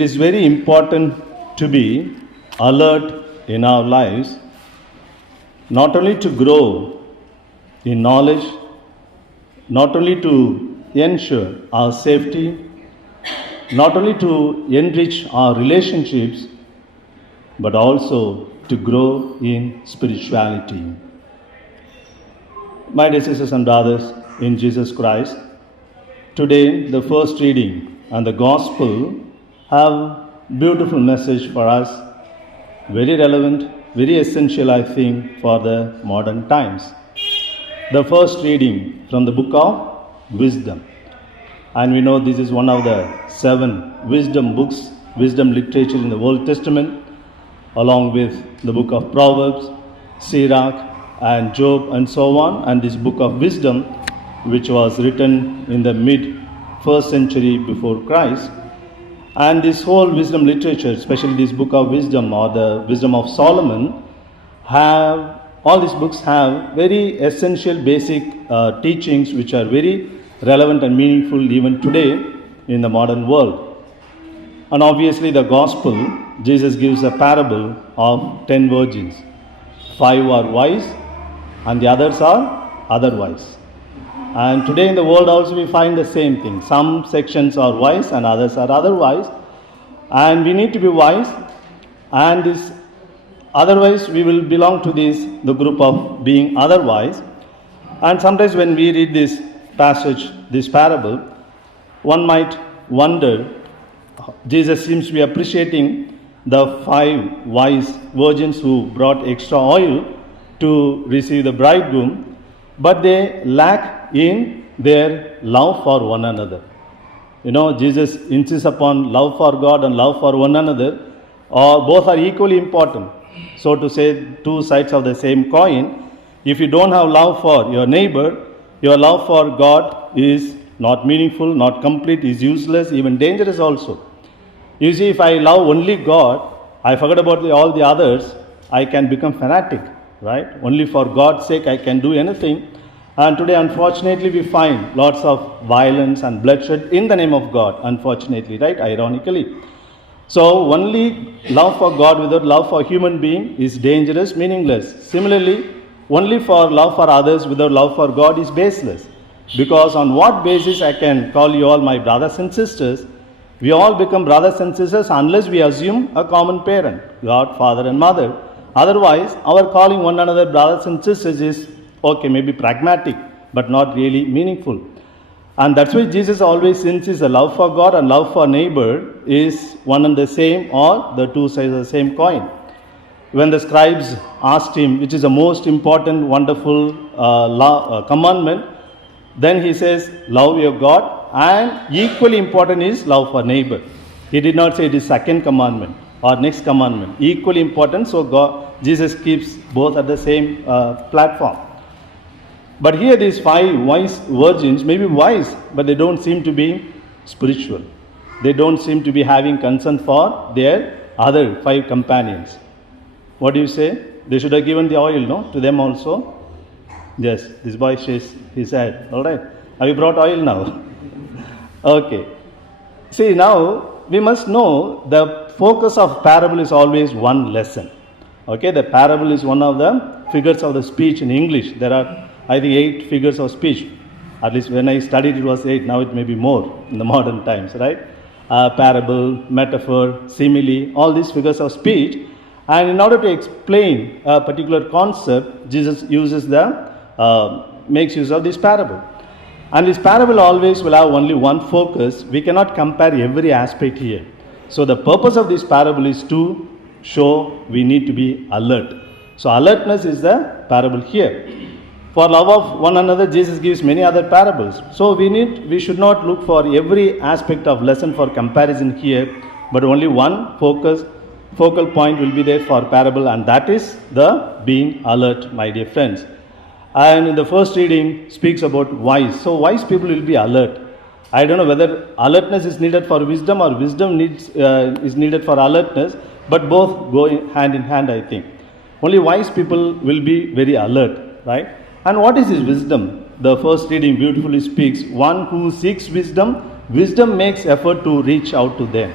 it is very important to be alert in our lives, not only to grow in knowledge, not only to ensure our safety, not only to enrich our relationships, but also to grow in spirituality. My dear sisters and brothers in Jesus Christ, today the first reading and the gospel have beautiful message for us, very relevant, very essential, I think, for the modern times. The first reading from the book of wisdom. And we know this is one of the 7 wisdom books, wisdom literature in the Old Testament, along with the book of Proverbs, Sirach, and Job, and so on. And this book of wisdom, which was written in the mid-1st century before Christ. And this whole wisdom literature, especially this book of wisdom or the wisdom of Solomon, all these books have very essential basic teachings which are very relevant and meaningful even today in the modern world. And obviously the gospel, Jesus gives a parable of 10 virgins. 5 are wise and the others are otherwise. And today in the world also we find the same thing. Some sections are wise and others are otherwise. And we need to be wise, and this otherwise we will belong to the group of being otherwise. And sometimes when we read this passage, this parable, one might wonder, Jesus seems to be appreciating the 5 wise virgins who brought extra oil to receive the bridegroom, but they lack in their love for one another. You know, Jesus insists upon love for God and love for one another, or both are equally important. So to say, 2 sides of the same coin. If you don't have love for your neighbor, your love for God is not meaningful, not complete, is useless, even dangerous also. You see, if I love only God, I forget about all the others, I can become fanatic, right? Only for God's sake I can do anything. And today, unfortunately, we find lots of violence and bloodshed in the name of God, unfortunately, right? Ironically. So, only love for God without love for human being is dangerous, meaningless. Similarly, only for love for others without love for God is baseless. Because on what basis I can call you all my brothers and sisters? We all become brothers and sisters unless we assume a common parent, God, Father and Mother. Otherwise, our calling one another brothers and sisters is okay, maybe pragmatic, but not really meaningful. And that's why Jesus always insists the love for God and love for neighbor is one and the same, or the 2 sides of the same coin. When the scribes asked him, which is the most important, wonderful commandment, then he says, love your God, and equally important is love for neighbor. He did not say it is second commandment or next commandment. Equally important, so Jesus keeps both at the same platform. But here these 5 wise virgins may be wise, but they don't seem to be spiritual. They don't seem to be having concern for their other 5 companions. What do you say? They should have given the oil, no? To them also? Yes, this boy shakes his head. All right. Have you brought oil now? Okay. See, now we must know the focus of parable is always one lesson. Okay, the parable is one of the figures of the speech in English. There are, I think, 8 figures of speech. At least when I studied it was 8, now it may be more in the modern times, right? Parable, metaphor, simile, all these figures of speech. And in order to explain a particular concept, Jesus makes use of this parable. And this parable always will have only one focus. We cannot compare every aspect here. So the purpose of this parable is to show we need to be alert. So alertness is the parable here. For love of one another, Jesus gives many other parables. So we should not look for every aspect of lesson for comparison here, but only one focal point will be there for parable, and that is the being alert, my dear friends. And in the first reading speaks about wise. So wise people will be alert. I don't know whether alertness is needed for wisdom or wisdom is needed for alertness, but both go hand in hand, I think. Only wise people will be very alert, right? And what is this wisdom? The first reading beautifully speaks. One who seeks wisdom, wisdom makes effort to reach out to them.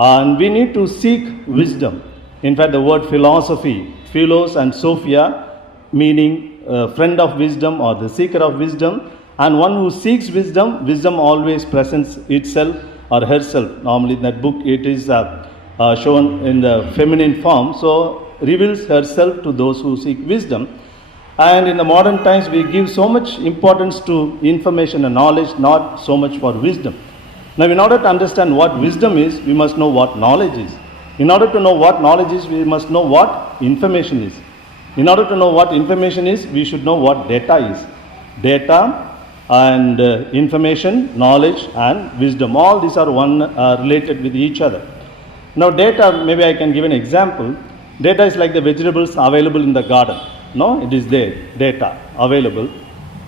And we need to seek wisdom. In fact, the word philosophy, philos and sophia, meaning friend of wisdom or the seeker of wisdom. And one who seeks wisdom, wisdom always presents itself or herself. Normally in that book it is shown in the feminine form, so reveals herself to those who seek wisdom. And in the modern times we give so much importance to information and knowledge, not so much for wisdom. Now in order to understand what wisdom is, we must know what knowledge is. In order to know what knowledge is, we must know what information is. In order to know what information is, we should know what data is. Data and information, knowledge and wisdom, all these are related with each other. Now data, maybe I can give an example. Data is like the vegetables available in the garden. No, it is there, data available.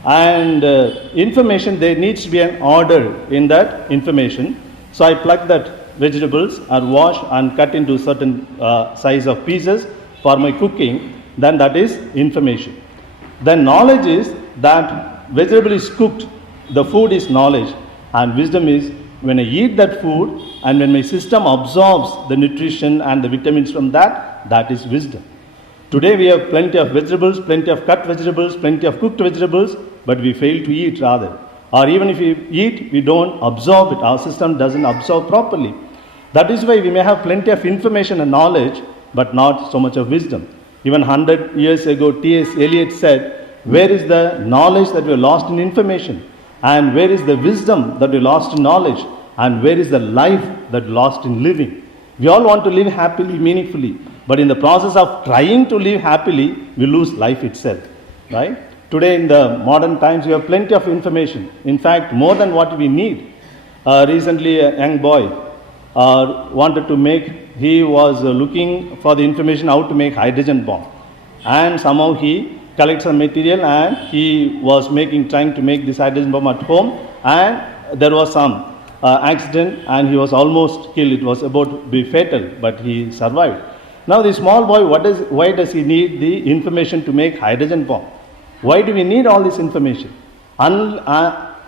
And information, there needs to be an order in that information. So I pluck that vegetables are washed and cut into certain size of pieces for my cooking, then that is information. Then knowledge is that vegetable is cooked, the food is knowledge, and wisdom is when I eat that food and when my system absorbs the nutrition and the vitamins from that, that is wisdom. Today we have plenty of vegetables, plenty of cut vegetables, plenty of cooked vegetables, but we fail to eat rather. Or even if we eat, we don't absorb it. Our system doesn't absorb properly. That is why we may have plenty of information and knowledge, but not so much of wisdom. Even 100 years ago, T.S. Eliot said, where is the knowledge that we lost in information? And where is the wisdom that we lost in knowledge? And where is the life that we lost in living? We all want to live happily, meaningfully. But in the process of trying to live happily, we lose life itself. Right? Today in the modern times, we have plenty of information. In fact, more than what we need. Recently, a young boy wanted to he was looking for the information how to make hydrogen bomb. And somehow he collected some material and he was trying to make this hydrogen bomb at home. And there was some accident and he was almost killed. It was about to be fatal, but he survived. Now the small boy, why does he need the information to make hydrogen bomb? Why do we need all this information?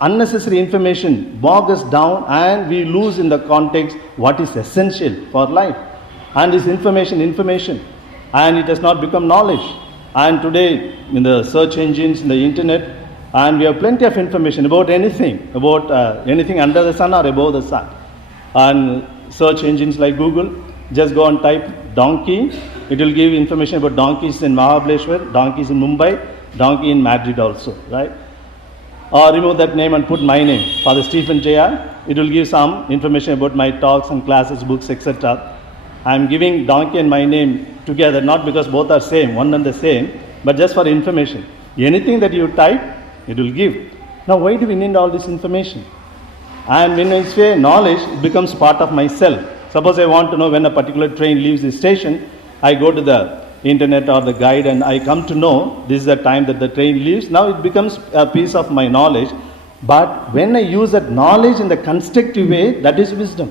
Unnecessary information bogs us down and we lose in the context what is essential for life. And this information, and it has not become knowledge. And today in the search engines, in the internet, and we have plenty of information about anything under the sun or above the sun. And search engines like Google, just go and type donkey, it will give information about donkeys in Mahabaleshwar, donkeys in Mumbai, donkey in Madrid also, right? Or remove that name and put my name, Father Stephen Jayard. It will give some information about my talks and classes, books, etc. I am giving donkey and my name together, not because both are same, one and the same, but just for information. Anything that you type, it will give. Now why do we need all this information? And when I say knowledge, it becomes part of myself. Suppose I want to know when a particular train leaves the station, I go to the internet or the guide and I come to know this is the time that the train leaves. Now it becomes a piece of my knowledge. But when I use that knowledge in the constructive way, that is wisdom.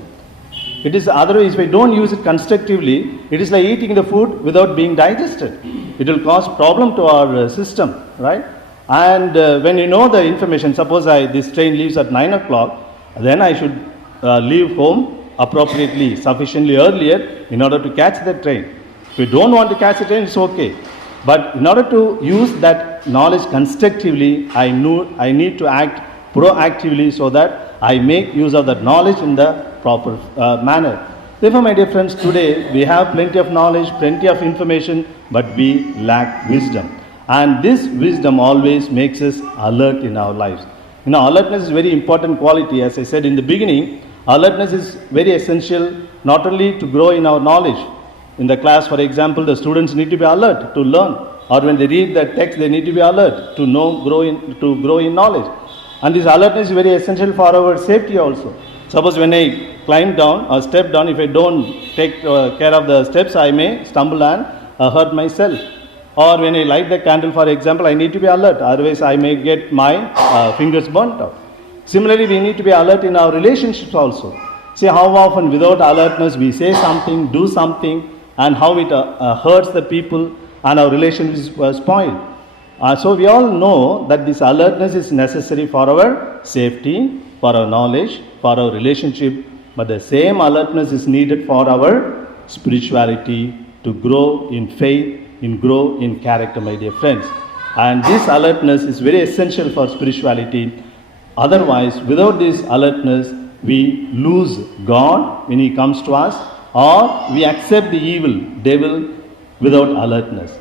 It is otherwise, if I don't use it constructively, it is like eating the food without being digested. It will cause problem to our system, right? And when you know the information, suppose this train leaves at 9 o'clock, then I should leave home appropriately, sufficiently earlier in order to catch the train. If you don't want to catch the train, it's okay. But in order to use that knowledge constructively, I need to act proactively so that I make use of that knowledge in the proper manner. Therefore, my dear friends, today we have plenty of knowledge, plenty of information, but we lack wisdom. And this wisdom always makes us alert in our lives. Alertness is a very important quality. As I said in the beginning, alertness is very essential not only to grow in our knowledge. In the class, for example, the students need to be alert to learn. Or when they read the text, they need to be alert to grow in knowledge. And this alertness is very essential for our safety also. Suppose when I climb down or step down, if I don't take care of the steps, I may stumble and hurt myself. Or when I light the candle, for example, I need to be alert. Otherwise, I may get my fingers burnt out. Similarly, we need to be alert in our relationships also. See how often without alertness we say something, do something, and how it hurts the people and our relations were spoiled. So we all know that this alertness is necessary for our safety, for our knowledge, for our relationship, But the same alertness is needed for our spirituality to grow in faith, in grow in character, my dear friends. And this alertness is very essential for spirituality. Otherwise, without this alertness, we lose God when He comes to us, or we accept the evil, devil, without alertness.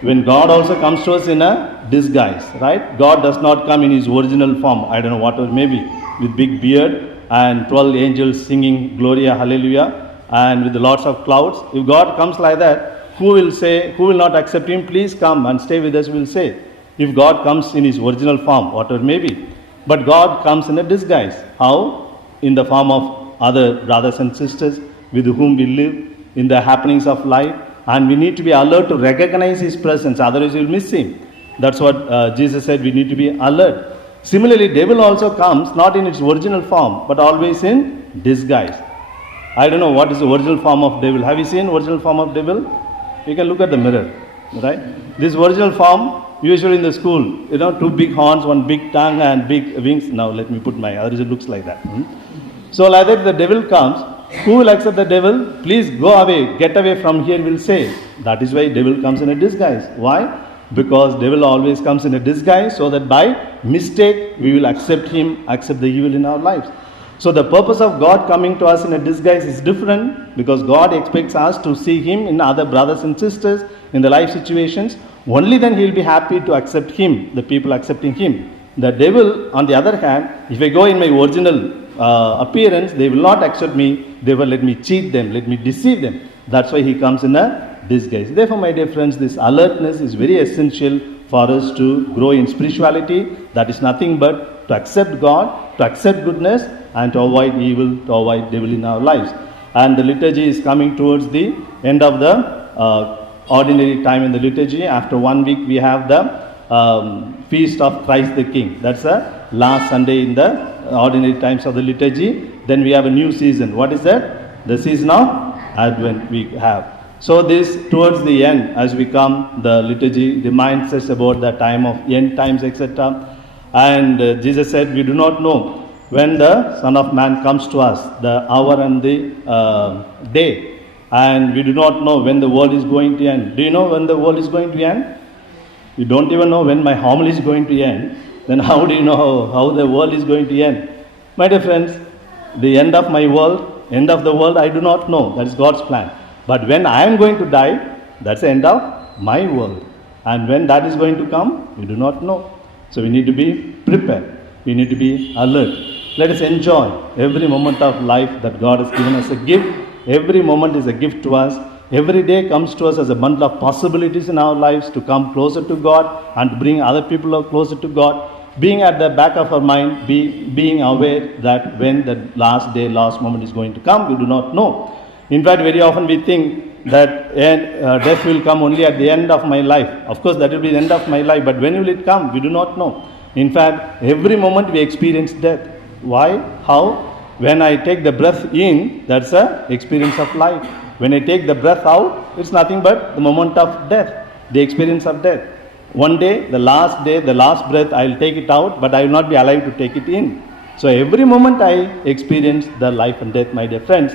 When God also comes to us in a disguise, right? God does not come in His original form, I don't know what it may be, with big beard and 12 angels singing Gloria, Hallelujah, and with lots of clouds. If God comes like that, who will not accept Him? Please come and stay with us, will say. If God comes in His original form, whatever may be. But God comes in a disguise. How? In the form of other brothers and sisters with whom we live, in the happenings of life. And we need to be alert to recognize His presence, otherwise we'll miss Him. That's what Jesus said, we need to be alert. Similarly, devil also comes not in its original form, but always in disguise. I don't know what is the original form of devil. Have you seen original form of devil? You can look at the mirror, right? This original form, usually in the school, two big horns, one big tongue and big wings. Now let me put my, otherwise it looks like that. So like that the devil comes. Who will accept the devil? Please go away, get away from here, will say. That is why devil comes in a disguise. Why? Because devil always comes in a disguise, so that by mistake we will accept him, accept the evil in our lives. So the purpose of God coming to us in a disguise is different, because God expects us to see Him in other brothers and sisters in the life situations. Only then He will be happy to accept Him, the people accepting Him. The devil, on the other hand, if I go in my original appearance, they will not accept me, they will let me cheat them, let me deceive them. That's why he comes in a disguise. Therefore, my dear friends, this alertness is very essential for us to grow in spirituality. That is nothing but to accept God, to accept goodness, and to avoid evil, to avoid devil in our lives. And the liturgy is coming towards the end of the ordinary time in the liturgy. After 1 week, we have the feast of Christ the King. That's the last Sunday in the ordinary times of the liturgy. Then we have a new season. What is that? The season of Advent we have. So this, towards the end, as we come, the liturgy reminds us about the time of end times, etc. And Jesus said, we do not know when the Son of Man comes to us, the hour and the day. And we do not know when the world is going to end. Do you know when the world is going to end? You don't even know when my homily is going to end. Then how do you know how the world is going to end? My dear friends, the end of my world, end of the world, I do not know. That is God's plan. But when I am going to die, that's the end of my world. And when that is going to come, we do not know. So we need to be prepared. We need to be alert. Let us enjoy every moment of life that God has given us a gift. Every moment is a gift to us. Every day comes to us as a bundle of possibilities in our lives to come closer to God and to bring other people closer to God. Being at the back of our mind, being aware that when the last day, last moment is going to come, we do not know. In fact, very often we think that death will come only at the end of my life. Of course, that will be the end of my life, but when will it come? We do not know. In fact, every moment we experience death. Why? How? When I take the breath in, that's an experience of life. When I take the breath out, it's nothing but the moment of death, the experience of death. One day, the last breath, I will take it out, but I will not be alive to take it in. So every moment I experience the life and death, my dear friends.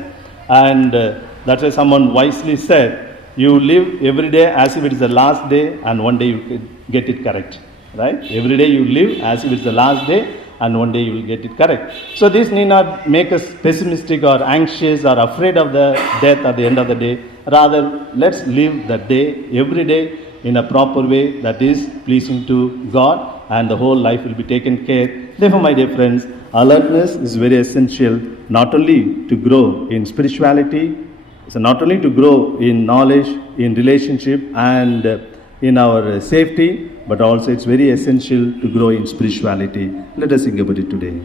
And that's why someone wisely said, you live every day as if it is the last day, and one day you can get it correct. Right? Every day you live as if it's the last day, and one day you will get it correct. So this need not make us pessimistic or anxious or afraid of the death at the end of the day. Rather, let's live the day, every day, in a proper way that is pleasing to God, and the whole life will be taken care. Therefore, my dear friends, alertness is very essential, not only to grow in spirituality, so not only to grow in knowledge, in relationship, and in our safety, but also it's very essential to grow in spirituality. Let us think about it today.